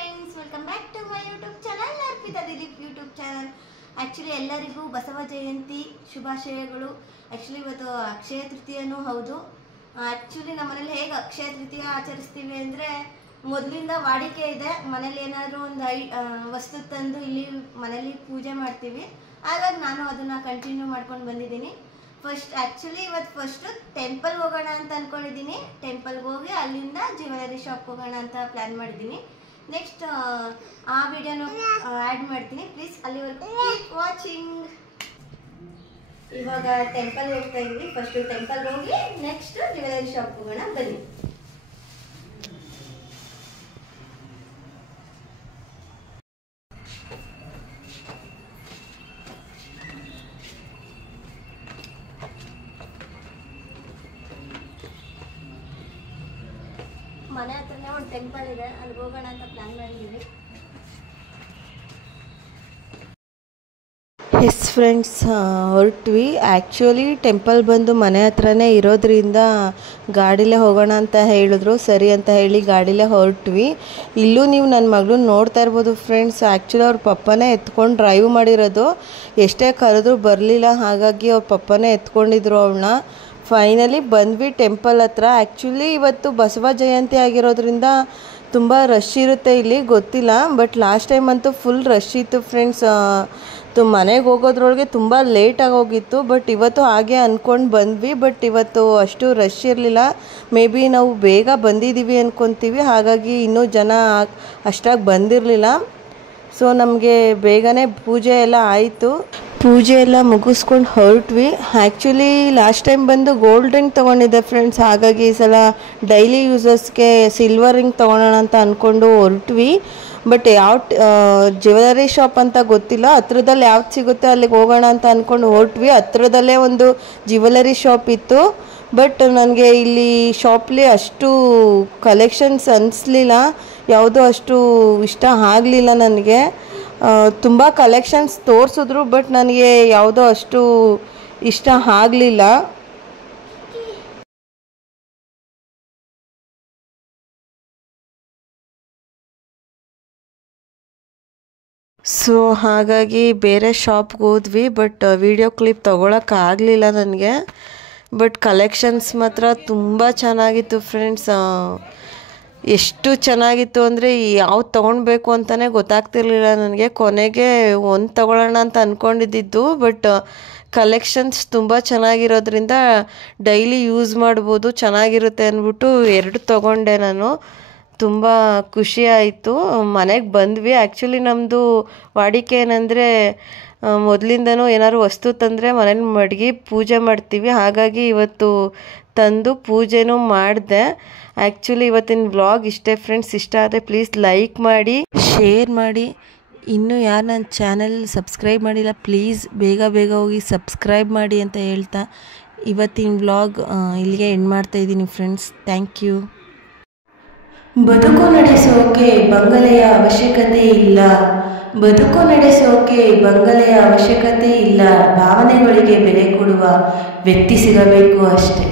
Friends, welcome back to my YouTube channel Arpita Dilip YouTube channel. Actually ಎಲ್ಲರಿಗೂ ಬಸವ ಜಯಂತಿ ಶುಭಾಶಯಗಳು. Actually ಇವತ್ತು ಅಕ್ಷಯ ತೃತೀಯನೂ ಹೌದು. ಆ್ಯಕ್ಚುಲಿ ನಮ್ಮನೇಲಿ ಹೇಗೆ ಅಕ್ಷಯ ತೃತೀಯ ಆಚರಿಸ್ತೀವಿ ಅಂದರೆ, ಮೊದಲಿಂದ ವಾಡಿಕೆ ಇದೆ. ಮನೇಲಿ ಏನಾದರೂ ಒಂದು ವಸ್ತು ತಂದು ಇಲ್ಲಿ ಮನೇಲಿ ಪೂಜೆ ಮಾಡ್ತೀವಿ. ಹಾಗಾಗಿ ನಾನು ಅದನ್ನು ಕಂಟಿನ್ಯೂ ಮಾಡ್ಕೊಂಡು ಬಂದಿದ್ದೀನಿ. ಆ್ಯಕ್ಚುಲಿ ಇವತ್ತು ಫಸ್ಟು ಟೆಂಪಲ್ ಹೋಗೋಣ ಅಂತ ಅಂದ್ಕೊಂಡಿದ್ದೀನಿ. ಟೆಂಪಲ್ಗೆ ಹೋಗಿ ಅಲ್ಲಿಂದ ಜ್ಯುವೆಲರಿ ಶಾಪ್ ಹೋಗೋಣ ಅಂತ ಪ್ಲ್ಯಾನ್ ಮಾಡಿದ್ದೀನಿ. ನೆಕ್ಸ್ಟ್ ಆ ವಿಡಿಯೋನು ಆ್ಯಡ್ ಮಾಡ್ತೀನಿ. ಪ್ಲೀಸ್ ಅಲ್ಲಿವರೆಗೂ ಕೀಪ್ ವಾಚಿಂಗ್. ಇವಾಗ ಟೆಂಪಲ್ ಹೋಗ್ತಾ ಇದ್ವಿ. ಫಸ್ಟು ಟೆಂಪಲ್ ಹೋಗಿ ನೆಕ್ಸ್ಟ್ ಜ್ಯುವೆಲರಿ ಶಾಪ್ ಹೋಗೋಣ, ಬನ್ನಿ. ಮನೆ ಹತ್ರನೇ ಒಂದು ಟೆಂಪಲ್ ಇದೆ, ಅಲ್ಲಿಗೆ ಹೋಗೋಣ ಅಂತ ಪ್ಲ್ಯಾನ್ ಮಾಡಿದ್ದೀವಿ. ಎಸ್ ಫ್ರೆಂಡ್ಸ್, ಹೊರಟ್ವಿ. ಆ್ಯಕ್ಚುಲಿ ಟೆಂಪಲ್ ಬಂದು ಮನೆ ಹತ್ರನೇ ಇರೋದ್ರಿಂದ ಗಾಡಿಲೇ ಹೋಗೋಣ ಅಂತ ಹೇಳಿದ್ರು. ಸರಿ ಅಂತ ಹೇಳಿ ಗಾಡಿಲೇ ಹೊರಟ್ವಿ. ಇಲ್ಲೂ ನೀವು ನನ್ನ ಮಗಳನ್ನ ನೋಡ್ತಾ ಇರ್ಬೋದು ಫ್ರೆಂಡ್ಸ್. ಆ್ಯಕ್ಚುಲಿ ಅವ್ರ ಪಪ್ಪನೇ ಎತ್ಕೊಂಡು ಡ್ರೈವ್ ಮಾಡಿರೋದು. ಎಷ್ಟೇ ಕರೆದ್ರೂ ಬರಲಿಲ್ಲ, ಹಾಗಾಗಿ ಅವ್ರ ಪಪ್ಪನೇ ಎತ್ಕೊಂಡಿದ್ರು ಅವಳನ್ನ. ಫೈನಲಿ ಬಂದ್ವಿ ಟೆಂಪಲ್ ಹತ್ರ. ಆ್ಯಕ್ಚುಲಿ ಇವತ್ತು ಬಸವ ಜಯಂತಿ ಆಗಿರೋದ್ರಿಂದ ತುಂಬ ರಶ್ ಇರುತ್ತೆ ಇಲ್ಲಿ, ಗೊತ್ತಿಲ್ಲ. ಬಟ್ ಲಾಸ್ಟ್ ಟೈಮ್ ಅಂತೂ ಫುಲ್ ರಶ್ ಇತ್ತು ಫ್ರೆಂಡ್ಸ್. ಮನೆಗೆ ಹೋಗೋದ್ರೊಳಗೆ ತುಂಬ ಲೇಟಾಗಿ ಹೋಗಿತ್ತು. ಬಟ್ ಇವತ್ತು ಹಾಗೆ ಅಂದ್ಕೊಂಡು ಬಂದ್ವಿ. ಬಟ್ ಇವತ್ತು ಅಷ್ಟು ರಶ್ ಇರಲಿಲ್ಲ. ಮೇ ಬಿ ನಾವು ಬೇಗ ಬಂದಿದ್ದೀವಿ ಅಂದ್ಕೊತೀವಿ, ಹಾಗಾಗಿ ಇನ್ನೂ ಜನ ಅಷ್ಟಾಗಿ ಬಂದಿರಲಿಲ್ಲ. ಸೊ ನಮಗೆ ಬೇಗನೆ ಪೂಜೆ ಎಲ್ಲ ಆಯಿತು. ಪೂಜೆ ಎಲ್ಲ ಮುಗಿಸ್ಕೊಂಡು ಹೊರಟ್ವಿ. ಆ್ಯಕ್ಚುಲಿ ಲಾಸ್ಟ್ ಟೈಮ್ ಬಂದು ಗೋಲ್ಡ್ ರಿಂಗ್ ತೊಗೊಂಡಿದ್ದೆ ಫ್ರೆಂಡ್ಸ್, ಹಾಗಾಗಿ ಈ ಸಲ ಡೈಲಿ ಯೂಸರ್ಸ್ಗೆ ಸಿಲ್ವರ್ ರಿಂಗ್ ತೊಗೊಳೋಣ ಅಂತ ಅಂದ್ಕೊಂಡು ಹೊರಟ್ವಿ. ಬಟ್ ಯಾವ ಜ್ಯುವೆಲರಿ ಶಾಪ್ ಅಂತ ಗೊತ್ತಿಲ್ಲ. ಹತ್ರದಲ್ಲಿ ಯಾವ್ದು ಸಿಗುತ್ತೆ ಅಲ್ಲಿಗೆ ಹೋಗೋಣ ಅಂತ ಅಂದ್ಕೊಂಡು ಹೊರಟ್ವಿ. ಹತ್ರದಲ್ಲೇ ಒಂದು ಜ್ಯುವೆಲರಿ ಶಾಪ್ ಇತ್ತು. ಬಟ್ ನನಗೆ ಇಲ್ಲಿ ಶಾಪ್ಲಿ ಅಷ್ಟು ಕಲೆಕ್ಷನ್ಸ್ ಅನಿಸ್ಲಿಲ್ಲ, ಯಾವುದೂ ಅಷ್ಟು ಇಷ್ಟ ಆಗಲಿಲ್ಲ ನನಗೆ. ತುಂಬ ಕಲೆಕ್ಷನ್ಸ್ ತೋರಿಸಿದ್ರು, ಬಟ್ ನನಗೆ ಯಾವುದೋ ಅಷ್ಟು ಇಷ್ಟ ಆಗಲಿಲ್ಲ. ಸೊ ಹಾಗಾಗಿ ಬೇರೆ ಶಾಪ್ಗೆ ಹೋದ್ವಿ. ಬಟ್ ವಿಡಿಯೋ ಕ್ಲಿಪ್ ತೊಗೊಳಕ್ಕಾಗಲಿಲ್ಲ ನನಗೆ. ಬಟ್ ಕಲೆಕ್ಷನ್ಸ್ ಮಾತ್ರ ತುಂಬ ಚೆನ್ನಾಗಿತ್ತು ಫ್ರೆಂಡ್ಸ್. ಎಷ್ಟು ಚೆನ್ನಾಗಿತ್ತು ಅಂದರೆ ಯಾವ್ದು ತೊಗೊಳ್ಬೇಕು ಅಂತಲೇ ಗೊತ್ತಾಗ್ತಿರ್ಲಿಲ್ಲ ನನಗೆ. ಕೊನೆಗೆ ಒಂದು ತೊಗೊಳ್ಳೋಣ ಅಂತ ಅಂದ್ಕೊಂಡಿದ್ದು. ಬಟ್ ಕಲೆಕ್ಷನ್ಸ್ ತುಂಬ ಚೆನ್ನಾಗಿರೋದ್ರಿಂದ ಡೈಲಿ ಯೂಸ್ ಮಾಡ್ಬೋದು, ಚೆನ್ನಾಗಿರುತ್ತೆ ಅಂದ್ಬಿಟ್ಟು 2 ತೊಗೊಂಡೆ ನಾನು. ತುಂಬ ಖುಷಿ ಆಯಿತು. ಮನೆಗೆ ಬಂದ್ವಿ. ಆ್ಯಕ್ಚುಲಿ ನಮ್ಮದು ವಾಡಿಕೆ ಏನಂದರೆ, ಮೊದಲಿಂದನೂ ಏನಾದ್ರು ವಸ್ತು ತಂದರೆ ಮನೇಲಿ ಮಡಗಿ ಪೂಜೆ ಮಾಡ್ತೀವಿ. ಹಾಗಾಗಿ ಇವತ್ತು ತಂದು ಪೂಜೆನೂ ಮಾಡಿದೆ. ಆ್ಯಕ್ಚುಲಿ ಇವತ್ತಿನ ವ್ಲಾಗ್ ಇಷ್ಟೇ ಫ್ರೆಂಡ್ಸ್. ಇಷ್ಟ ಆದರೆ ಪ್ಲೀಸ್ ಲೈಕ್ ಮಾಡಿ, ಶೇರ್ ಮಾಡಿ. ಇನ್ನೂ ಯಾರು ನನ್ನ ಚಾನಲ್ ಸಬ್ಸ್ಕ್ರೈಬ್ ಮಾಡಿಲ್ಲ, ಪ್ಲೀಸ್ ಬೇಗ ಬೇಗ ಹೋಗಿ ಸಬ್ಸ್ಕ್ರೈಬ್ ಮಾಡಿ ಅಂತ ಹೇಳ್ತಾ ಇವತ್ತಿನ ವ್ಲಾಗ್ ಇಲ್ಲಿಗೆ ಎಂಡ್ ಮಾಡ್ತಾಯಿದ್ದೀನಿ ಫ್ರೆಂಡ್ಸ್. Thank you. ಬದುಕು ನಡೆಸೋಕೆ ಬಂಗಲೆಯ ಅವಶ್ಯಕತೆ ಇಲ್ಲ. ಬದುಕು ನಡೆಸೋಕೆ ಬಂಗಲೆಯ ಅವಶ್ಯಕತೆ ಇಲ್ಲ. ಭಾವನೆಗಳಿಗೆ ಬೆಲೆ ಕೊಡುವ ವ್ಯಕ್ತಿ ಸಿಗಬೇಕು ಅಷ್ಟೇ.